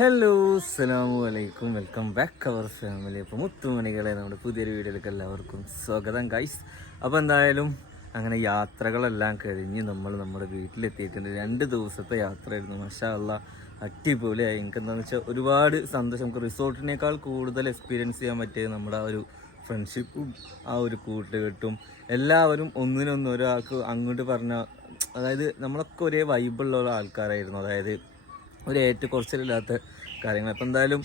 Hello അസ്സാം വലൈക്കും welcome back അവർ family അപ്പോൾ മുത്തുമണികളെ നമ്മുടെ പുതിയൊരു വീഡിയോയിലേക്ക് എല്ലാവർക്കും സ്വാഗതം ഗൈസ് അപ്പോൾ എന്തായാലും അങ്ങനെ യാത്രകളെല്ലാം കഴിഞ്ഞ് നമ്മൾ നമ്മുടെ വീട്ടിലെത്തിയിട്ടുണ്ട്. രണ്ട് ദിവസത്തെ യാത്രയായിരുന്നു. മഷാ അല്ല അടിപൊളിയായി. എനിക്ക് എന്താണെന്ന് വെച്ചാൽ ഒരുപാട് സന്തോഷം. നമുക്ക് റിസോർട്ടിനേക്കാൾ കൂടുതൽ എക്സ്പീരിയൻസ് ചെയ്യാൻ പറ്റിയത് നമ്മുടെ ആ ഒരു ഫ്രണ്ട്ഷിപ്പും ആ ഒരു കൂട്ടുകെട്ടും എല്ലാവരും ഒന്നിനൊന്നും ഒരാൾക്ക് അങ്ങോട്ട് പറഞ്ഞ അതായത് നമ്മളൊക്കെ ഒരേ വൈബുള്ള ആൾക്കാരായിരുന്നു. അതായത് ഒരു ഏറ്റക്കുറച്ചിലില്ലാത്ത കാര്യങ്ങൾ. അപ്പോൾ എന്തായാലും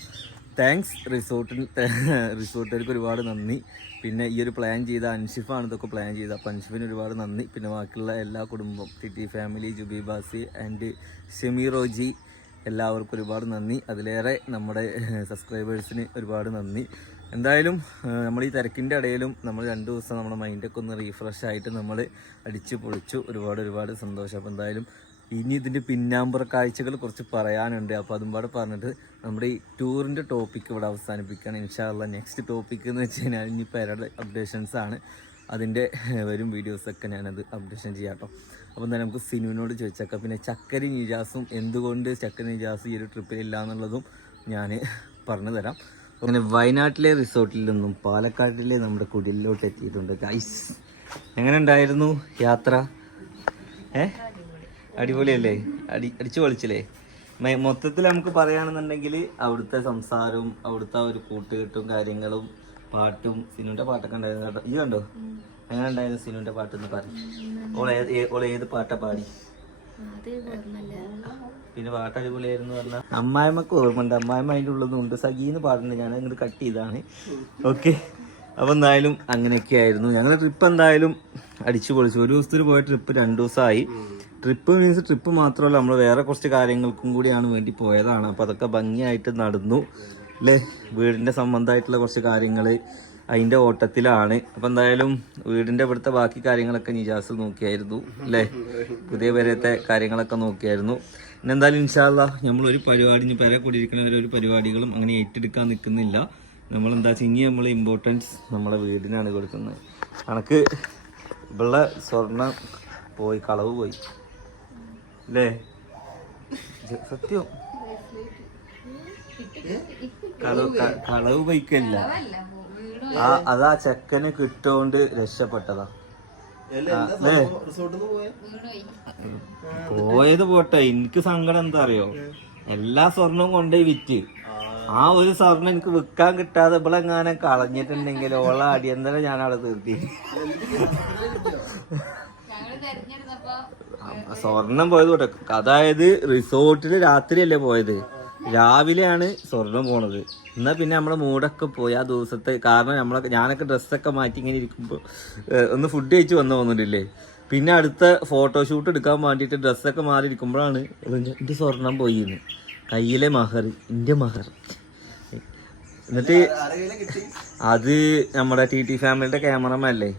താങ്ക്സ് റിസോർട്ടിന് റിസോർട്ടുകാർക്ക് ഒരുപാട് നന്ദി. പിന്നെ ഈ ഒരു പ്ലാൻ ചെയ്ത അൻഷിഫാണ് ഇതൊക്കെ പ്ലാൻ ചെയ്ത അപ്പോൾ അൻഷിഫിന് ഒരുപാട് നന്ദി. പിന്നെ ബാക്കിയുള്ള എല്ലാ കുടുംബം ടിറ്റി ഫാമിലി ജുബി ബാസി ആൻഡ് ഷെമീറോജി എല്ലാവർക്കും ഒരുപാട് നന്ദി. അതിലേറെ നമ്മുടെ സബ്സ്ക്രൈബേഴ്സിന് ഒരുപാട് നന്ദി. എന്തായാലും നമ്മൾ ഈ തിരക്കിന്റെ ഇടയിലും നമ്മൾ രണ്ട് ദിവസം നമ്മുടെ മൈൻഡൊക്കെ ഒന്ന് റീഫ്രഷ് ആയിട്ട് നമ്മൾ അടിച്ചു പൊളിച്ചു. ഒരുപാട് ഒരുപാട് സന്തോഷം. അപ്പോൾ എന്തായാലും ഇനി ഇതിന്റെ പിന്നാമ്പുറ കാഴ്ചകൾ കുറച്ച് പറയാനുണ്ട്. അപ്പോൾ അതും പാടെ പറഞ്ഞിട്ട് നമ്മുടെ ഈ ടൂറിന്റെ ടോപ്പിക്ക് ഇവിടെ അവസാനിപ്പിക്കുകയാണ്. ഇൻഷാല്ല നെക്സ്റ്റ് ടോപ്പിക്ക് എന്ന് വെച്ച് കഴിഞ്ഞാൽ ഇനി പേരുടെ അപ്ഡേഷൻസ് ആണ്. അതിന്റെ വരും വീഡിയോസൊക്കെ ഞാനത് അപ്ഡേഷൻ ചെയ്യാം കേട്ടോ അപ്പോൾ തന്നെ നമുക്ക് സിനുവിനോട് ചോദിച്ചേക്കാം. പിന്നെ ചക്കരി നിജാസും എന്തുകൊണ്ട് ചക്കരി നിജാസ് ഈ ഒരു ട്രിപ്പിലില്ല എന്നുള്ളതും ഞാൻ പറഞ്ഞു തരാം. അങ്ങനെ വയനാട്ടിലെ റിസോർട്ടിൽ നിന്നും പാലക്കാട്ടിലെ നമ്മുടെ കുടിലോട്ട് എത്തിയിട്ടുണ്ട്. ഗൈസ് എങ്ങനെ ഉണ്ടായിരുന്നു യാത്ര? ഏ? അടിപൊളിയല്ലേ? അടി അടിച്ചു പൊളിച്ചില്ലേ? മൊത്തത്തിൽ നമുക്ക് പറയുകയാണെന്നുണ്ടെങ്കിൽ അവിടുത്തെ സംസാരവും അവിടുത്തെ ഒരു കൂട്ടുകെട്ടും കാര്യങ്ങളും പാട്ടും സിനുവിന്റെ പാട്ടൊക്കെ ഉണ്ടായിരുന്നു കേട്ടോ. ഇത് കണ്ടോ? എങ്ങനെ ഉണ്ടായിരുന്നു സിനുവിന്റെ പാട്ട് എന്ന് പറയും ഓൾ ഏത് പാട്ടാ പാടി? പിന്നെ പാട്ട് അടിപൊളിയായിരുന്നു പറഞ്ഞാൽ അമ്മായിമ്മക്ക് ഓർമ്മ ഉണ്ട് അമ്മായിമ്മ അതിന്റെ ഉള്ളൊന്നും ഉണ്ട്. സഖീന്ന് പാടുന്നുണ്ട്. ഞാൻ അങ്ങോട്ട് കട്ട് ചെയ്താണ് ഓക്കെ അപ്പോൾ എന്തായാലും അങ്ങനെയൊക്കെ ആയിരുന്നു ഞങ്ങളുടെ ട്രിപ്പ് എന്തായാലും അടിച്ചു പൊളിച്ചു. ഒരു ദിവസത്തിൽ പോയ ട്രിപ്പ് രണ്ട് ദിവസമായി. ട്രിപ്പ് മീൻസ് ട്രിപ്പ് മാത്രമല്ല നമ്മൾ വേറെ കുറച്ച് കാര്യങ്ങൾക്കും കൂടിയാണ് വേണ്ടി പോയതാണ്. അപ്പോൾ അതൊക്കെ ഭംഗിയായിട്ട് നടന്നു. അല്ലേ വീടിന്റെ സംബന്ധമായിട്ടുള്ള കുറച്ച് കാര്യങ്ങൾ അതിന്റെ ഓട്ടത്തിലാണ്. അപ്പം എന്തായാലും വീടിന്റെ ഇവിടുത്തെ ബാക്കി കാര്യങ്ങളൊക്കെ നിജാസ് നോക്കിയായിരുന്നു. അല്ലേ പുതിയ പേരത്തെ കാര്യങ്ങളൊക്കെ നോക്കിയായിരുന്നു. പിന്നെ എന്തായാലും ഇൻഷാല്ല നമ്മളൊരു പരിപാടി ഇനി പേരെ കൂടിയിരിക്കുന്നവരൊരു പരിപാടികളും അങ്ങനെ ഏറ്റെടുക്കാൻ നിൽക്കുന്നില്ല. വെച്ചാൽ ഇനി നമ്മൾ ഇമ്പോർട്ടൻസ് നമ്മളെ വീടിനാണ് കൊടുക്കുന്നത്. കണക്ക് ഇവിടെ സ്വർണം പോയി കളവ് പോയി. അല്ലേ സത്യം. കളവ് കളവ് പോയിക്കല്ല. ആ അതാ ചെക്കന് കിട്ടോണ്ട് രക്ഷപ്പെട്ടതാ. പോയത് പോട്ടെ. എനിക്ക് സങ്കടം എന്താ അറിയോ? എല്ലാ സ്വർണവും കൊണ്ടുപോയി വിറ്റ്. ആ ഒരു സ്വർണം എനിക്ക് വിൽക്കാൻ കിട്ടാതെ ഇവളെങ്ങാനും കളഞ്ഞിട്ടുണ്ടെങ്കിൽ ഓള അടിയന്തരം ഞാൻ അവിടെ തീർത്തി. സ്വർണം പോയത് പോട്ടെ അതായത് റിസോർട്ടിൽ രാത്രിയല്ലേ പോയത്? രാവിലെയാണ് സ്വർണം പോണത്. എന്നാ പിന്നെ നമ്മളെ മൂടൊക്കെ പോയി. ആ ദിവസത്തെ കാരണം നമ്മളൊക്കെ ഞാനൊക്കെ ഡ്രസ്സൊക്കെ മാറ്റി ഇങ്ങനെ ഇരിക്കുമ്പോൾ ഒന്ന് ഫുഡ് കഴിച്ച് വന്നു പോകുന്നുണ്ടല്ലേ പിന്നെ അടുത്ത ഫോട്ടോഷൂട്ട് എടുക്കാൻ വേണ്ടിയിട്ട് ഡ്രസ്സൊക്കെ മാറി ഇരിക്കുമ്പോഴാണ് എന്റെ സ്വർണം പോയിന്ന്. കയ്യിലെ മഹർ എന്റെ മഹർ. എന്നിട്ട് അത് നമ്മുടെ ടി ടി ഫാമിലിയുടെ ക്യാമറമാൻ അല്ലേ?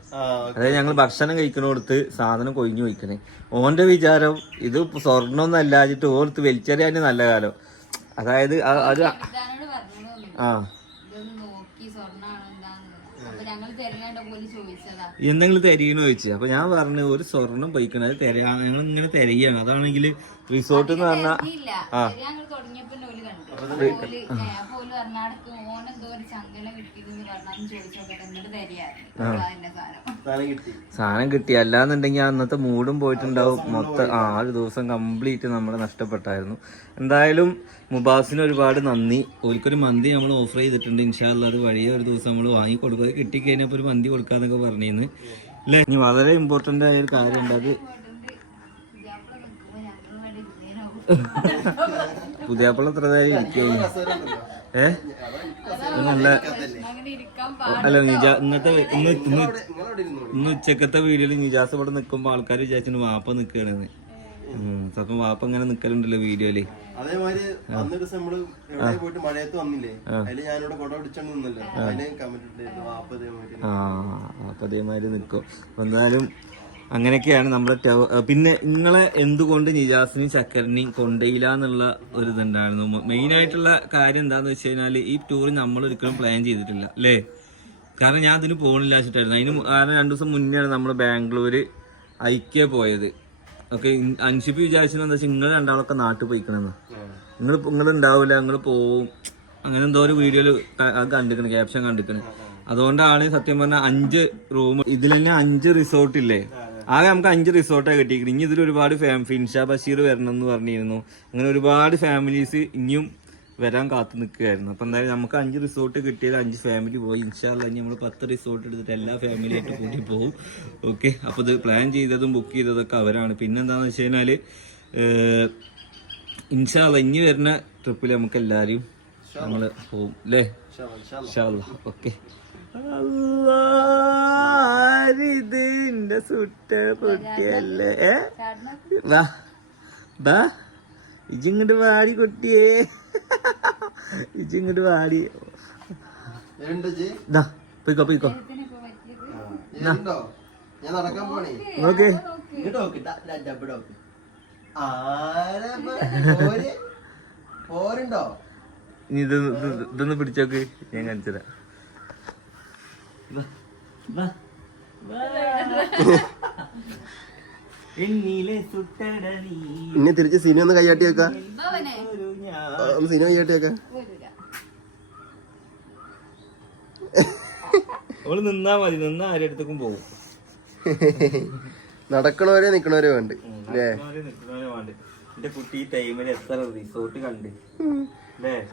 അതായത് ഞങ്ങൾ ഭക്ഷണം കഴിക്കണോടത്ത് സാധനം കൊഴിഞ്ഞു വയ്ക്കണേ ഓന്റെ വിചാരം ഇത് സ്വർണമൊന്നും അല്ലാതിട്ട് ഓർത്ത് വലിച്ചെറിയാൻ നല്ല കാലം. അതായത് അത് ആ ഇതൊന്ന് നോക്കി സ്വർണാണോ എന്താന്ന് അപ്പൊ ഞങ്ങൾ തെരഞ്ഞെടുത്ത പോലെ ചോദിച്ചതാ എന്തെങ്കിലും തിരയണോ ചോദിച്ചു അപ്പൊ ഞാൻ പറഞ്ഞു ഒരു സ്വർണം പൊയ്ക്കണത് തിരയാ ഞങ്ങൾ ഇങ്ങനെ തിരയാണ് അതാണെങ്കിൽ റിസോർട്ട് എന്ന് പറഞ്ഞാൽ ഇല്ല ആ. സാധനം കിട്ടി. അല്ലാന്നുണ്ടെങ്കിൽ അന്നത്തെ മൂടും പോയിട്ടുണ്ടാവും. മൊത്തം ആ ഒരു ദിവസം കംപ്ലീറ്റ് നമ്മൾ നഷ്ടപ്പെട്ടായിരുന്നു. എന്തായാലും മുബാസിന് ഒരുപാട് നന്ദി. ഓൽക്കൊരു മന്തി നമ്മൾ ഓഫർ ചെയ്തിട്ടുണ്ട്. ഇൻഷാല്ല അത് വഴിയെ ഒരു ദിവസം നമ്മൾ വാങ്ങി കൊടുക്കുക കിട്ടിക്കഴിഞ്ഞപ്പോൾ ഒരു മന്തി കൊടുക്കാന്നൊക്കെ പറഞ്ഞിരുന്നു അല്ലേ ഇനി വളരെ ഇമ്പോർട്ടന്റ് ആയ ഒരു കാര്യമുണ്ട്. അത് പുതിയാപ്പിള എത്ര നേരം ഇരിക്കുകയാണ് ഏ? നല്ല അല്ല നിജാ ഇന്നത്തെ ഇന്ന് ഇന്ന് ഇന്ന് ഉച്ചക്കത്തെ വീഡിയോയിൽ നിജാസ് ഇവിടെ നിൽക്കുമ്പോൾ ആൾക്കാർ വിചാരിച്ചു വാപ്പ നിൽക്കുകയാണെന്ന് സത്യം വാപ്പ ഇങ്ങനെ നിക്കലുണ്ടല്ലോ വീഡിയോയിൽ. അതേമാതിരി അന്നൊരു ദിവസം നമ്മൾ എവിടെ പോയിട്ട് മഴയത്ത് വന്നില്ലേ? അതിൽ ഞാനിവിടെ കൊട പിടിച്ചോണ്ട് നിന്നല്ലോ. അതിന് കമന്റ് വാപ്പ അതേമാതിരി നിൽക്കും എന്തായാലും അങ്ങനെയൊക്കെയാണ് നമ്മുടെ പിന്നെ നിങ്ങളെ എന്തുകൊണ്ട് നിജാസിനെയും ചക്കരനെയും കൊണ്ടയില്ല എന്നുള്ള ഒരു ഇതുണ്ടായിരുന്നു. മെയിൻ ആയിട്ടുള്ള കാര്യം എന്താന്ന് വെച്ച് കഴിഞ്ഞാൽ ഈ ടൂർ നമ്മൾ ഒരിക്കലും പ്ലാൻ ചെയ്തിട്ടില്ല അല്ലേ? കാരണം ഞാൻ അതിന് പോകണില്ല വെച്ചിട്ടായിരുന്നു അതിന് കാരണം രണ്ടു ദിവസം മുന്നെയാണ് നമ്മൾ ബാംഗ്ലൂര് ഐക്യ പോയത്. ഓക്കെ അൻഷിപ്പ് എന്താ വെച്ചാൽ നിങ്ങൾ രണ്ടാളൊക്കെ നാട്ടിൽ പോയിക്കണെന്ന്. നിങ്ങൾ നിങ്ങൾ ഉണ്ടാവില്ല നിങ്ങൾ പോവും. അങ്ങനെ എന്തോ ഒരു വീഡിയോയിൽ കണ്ടിക്കണ് ക്യാപ്ഷൻ കണ്ടിക്കണ്. അതുകൊണ്ടാണ് സത്യം പറഞ്ഞാൽ അഞ്ച് റൂം ഇതിൽ തന്നെ അഞ്ച് റിസോർട്ട് ഇല്ലേ? ആകെ നമുക്ക് അഞ്ച് റിസോർട്ടാണ് കിട്ടിയിരിക്കുന്നത്. ഇനി ഇതിൽ ഒരുപാട് ഫാം ഫിൻഷാ ബഷീർ വരണം എന്ന് പറഞ്ഞിരുന്നു. അങ്ങനെ ഒരുപാട് ഫാമിലീസ് ഇനിയും വരാൻ കാത്തു നിൽക്കുകയായിരുന്നു. അപ്പം എന്തായാലും നമുക്ക് അഞ്ച് റിസോർട്ട് കിട്ടിയത് അഞ്ച് ഫാമിലി പോയി. ഇൻഷാല്ല ഇനി നമ്മൾ പത്ത് റിസോർട്ട് എടുത്തിട്ട് എല്ലാ ഫാമിലിയായിട്ട് കൂട്ടി പോകും ഓക്കെ അപ്പോൾ ഇത് പ്ലാൻ ചെയ്തതും ബുക്ക് ചെയ്തതൊക്കെ അവരാണ്. പിന്നെ എന്താണെന്ന് വെച്ച് കഴിഞ്ഞാൽ ഇൻഷാല്ല ഇനി വരുന്ന ട്രിപ്പിൽ നമുക്ക് എല്ലാവരും നമ്മൾ പോവും അല്ലേ ഓക്കെ. ഇത് എന്റെ സുട്ട പൊട്ടിയല്ലേ. ഏ? വാ. വാ. ഇജിങ്ങോട്ട് വാടി കുട്ടിയേ. ഇജിങ്ങോട്ട് വാടി. ദാ പോയിക്കോ പോയിക്കോ. നോക്ക്? പോരുണ്ടോ? ഇനി ഇത് ഇത് ഇത് ഇതൊന്ന് പിടിച്ചോക്ക് ഞാൻ സുട്ടടലി ഇനി തിരിച്ച് സിനിമ ഒന്ന് കൈയാട്ടി വെക്കാം. ഒന്ന് സിനിമ കൈയാട്ടി വെക്കാം. അവൾ നിന്നാ മതി. നിന്നാ ആരുടെ അടുത്തേക്കും പോകും. നടക്കണവരെ നിക്കണവരെ വേണ്ട. അല്ലേ നിൽക്കുന്നവരെ നിൽക്കുന്നവരെ വേണ്ട. എന്റെ കുട്ടി ടൈമിൽ എത്ര റിസോർട്ട് കണ്ട്.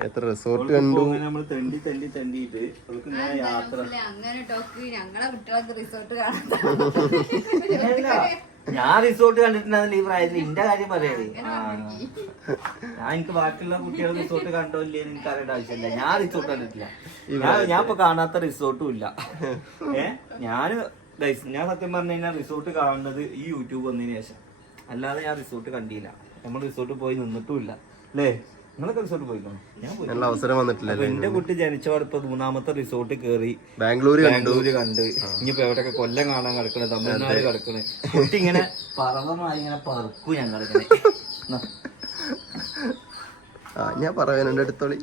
എത്ര റിസോർട്ട് കണ്ടു? തെണ്ടി തെണ്ടി തെണ്ടിയിട്ട് അവൾക്ക് ഇങ്ങനെ യാത്ര ഇല്ല, അങ്ങനെ ടോക്ക് ഞങ്ങളെ കുട്ടികൾക്ക് റിസോർട്ട് കാണാൻ ഇല്ല. ഞാൻ റിസോർട്ട് കണ്ടിട്ടുണ്ടെങ്കിൽ ഈ പ്രായത്തിൽ എന്റെ കാര്യം പറയാതെ ഞാൻ എനിക്ക് ബാക്കിയുള്ള കുട്ടികൾ റിസോർട്ട് കണ്ടോ ഇല്ലേ എനിക്ക് അറിയേണ്ട ആവശ്യമില്ല. ഞാൻ റിസോർട്ട് കണ്ടിട്ടില്ല. ഞാൻ ഞാൻ ഇപ്പൊ കാണാത്ത റിസോർട്ടും ഇല്ല. ഏ? ഞാൻ ഞാൻ സത്യം പറഞ്ഞു കഴിഞ്ഞാൽ റിസോർട്ട് കാണുന്നത് ഈ യൂട്യൂബ് വന്നതിന് ശേഷം. അല്ലാതെ ഞാൻ റിസോർട്ട് കണ്ടില്ല. നമ്മൾ റിസോർട്ട് പോയി നിന്നിട്ടും ഇല്ല. അല്ലേ നിങ്ങളൊക്കെ റിസോർട്ട് പോയിക്കോ ഞാൻ അവസരം വന്നിട്ടില്ല എന്റെ കുട്ടി ജനിച്ചപാട് ഇപ്പൊ മൂന്നാമത്തെ റിസോർട്ട് കേറി. ബാംഗ്ലൂര് കണ്ടു. ബാംഗ്ലൂര് കണ്ട്. ഇനിയിപ്പോ എവിടെയൊക്കെ കൊല്ലം കാണാൻ കിടക്കണേ തമിഴ്നാട് കിടക്കണേ. കുട്ടി ഇങ്ങനെ പറവമായി ഇങ്ങനെ പറക്കും ഞങ്ങളിങ്ങനെ ആ ഞാൻ പറയാൻ അടുത്തോളി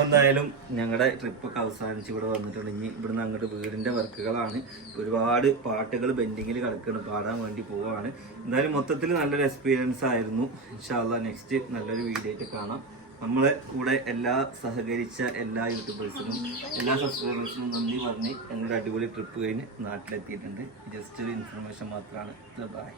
അപ്പൊ എന്തായാലും ഞങ്ങളുടെ ട്രിപ്പ് ഒക്കെ അവസാനിച്ച് ഇവിടെ വന്നിട്ടുണ്ട്. ഇനി ഇവിടുന്ന് അങ്ങോട്ട് വീടിന്റെ വർക്കുകളാണ്. ഒരുപാട് പാട്ടുകൾ ബെൻഡിങ്ങിൽ കിടക്കണം. പാടാൻ വേണ്ടി പോവാണ്. എന്തായാലും മൊത്തത്തിൽ നല്ലൊരു എക്സ്പീരിയൻസ് ആയിരുന്നു. ഇൻഷാല്ല നെക്സ്റ്റ് നല്ലൊരു വീഡിയോ ആയിട്ട് കാണാം. നമ്മളെ കൂടെ എല്ലാ സഹകരിച്ച എല്ലാ യൂട്യൂബേഴ്സിനും എല്ലാ സബ്സ്ക്രൈബേഴ്സിനും നന്ദി പറഞ്ഞ് ഞങ്ങളുടെ അടിപൊളി ട്രിപ്പ് കഴിഞ്ഞ് നാട്ടിലെത്തിയിട്ടുണ്ട്. ജസ്റ്റ് ഒരു ഇൻഫർമേഷൻ മാത്രമാണ് ബൈ